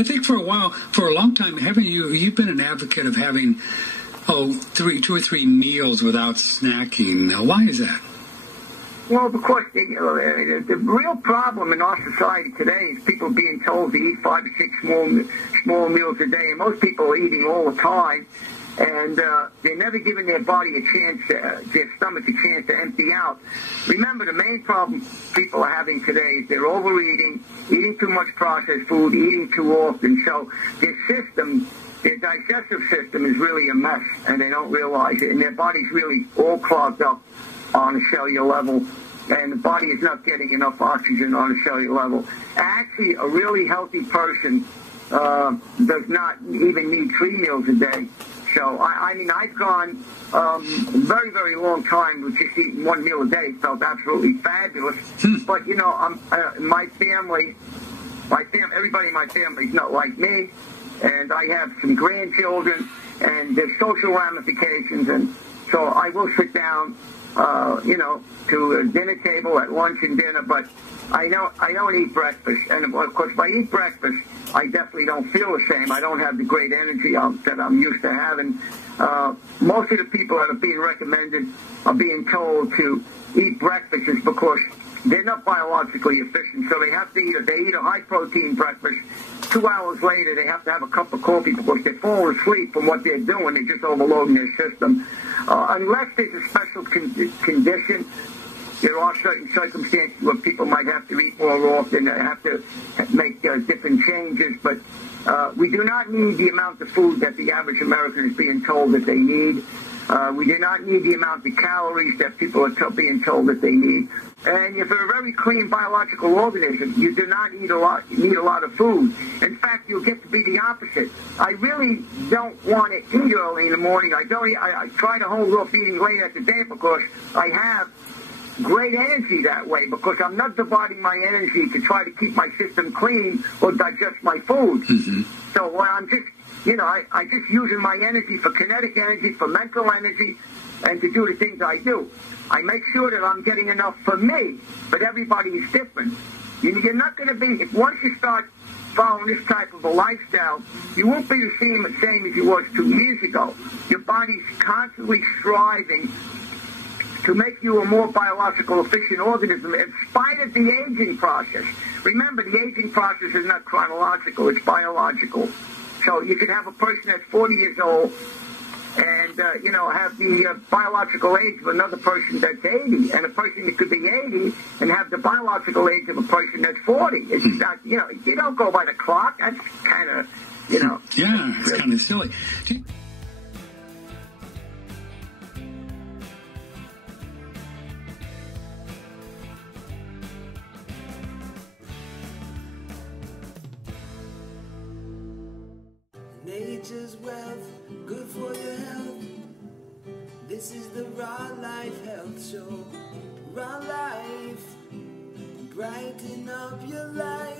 I think for a long time, haven't you've been an advocate of having, 2 or 3 meals without snacking. Now, why is that? Well, because the real problem in our society today is people being told to eat 5 or 6 small meals a day, and most people are eating all the time, and they're never giving their body a chance, their stomach a chance to empty out. Remember, the main problem people are having today is they're overeating, eating too much processed food, eating too often, so their digestive system is really a mess, and they don't realize it, and their body's really all clogged up on a cellular level, and the body is not getting enough oxygen on a cellular level. Actually, a really healthy person does not even need 3 meals a day. So, I mean, I've gone a very, very long time with just eating 1 meal a day. It felt absolutely fabulous. But, you know, my family, everybody in my family is not like me, and I have some grandchildren, and there's social ramifications, and so I will sit down to a dinner table at lunch and dinner, but I don't eat breakfast. And of course, if I eat breakfast, I definitely don't feel the same. I don't have the great energy that I'm used to having. Most of the people that are being recommended are being told to eat breakfast is because they're not biologically efficient, so they have to eat a high-protein breakfast. 2 hours later, they have to have a cup of coffee because they're falling asleep from what they're doing. They're just overloading their system. Unless there's a special condition, there are certain circumstances where people might have to eat more often, have to make different changes, but we do not need the amount of food that the average American is being told that they need. We do not need the amount of calories that people are being told that they need. And if you're a very clean biological organism, you do not need a lot of food. In fact, you'll get to be the opposite. I really don't want to eat early in the morning. I try to hold off eating late at the day because I have great energy that way, because I'm not dividing my energy to try to keep my system clean or digest my food. Mm-hmm. So when I'm just, I just using my energy for kinetic energy, for mental energy, and to do the things I do. I make sure that I'm getting enough for me, but everybody is different. You're not going to be, once you start following this type of a lifestyle, you won't be the same as you was 2 years ago. Your body's constantly striving to make you a more biological, efficient organism in spite of the aging process. Remember, the aging process is not chronological, it's biological. So you could have a person that's 40 years old and, have the biological age of another person that's 80, and a person that could be 80 and have the biological age of a person that's 40. It's not, you don't go by the clock. That's kind of, Yeah, it's kind of silly. Nature's wealth, good for your health. This is the Raw Life Health Show. Raw Life, brighten up your life.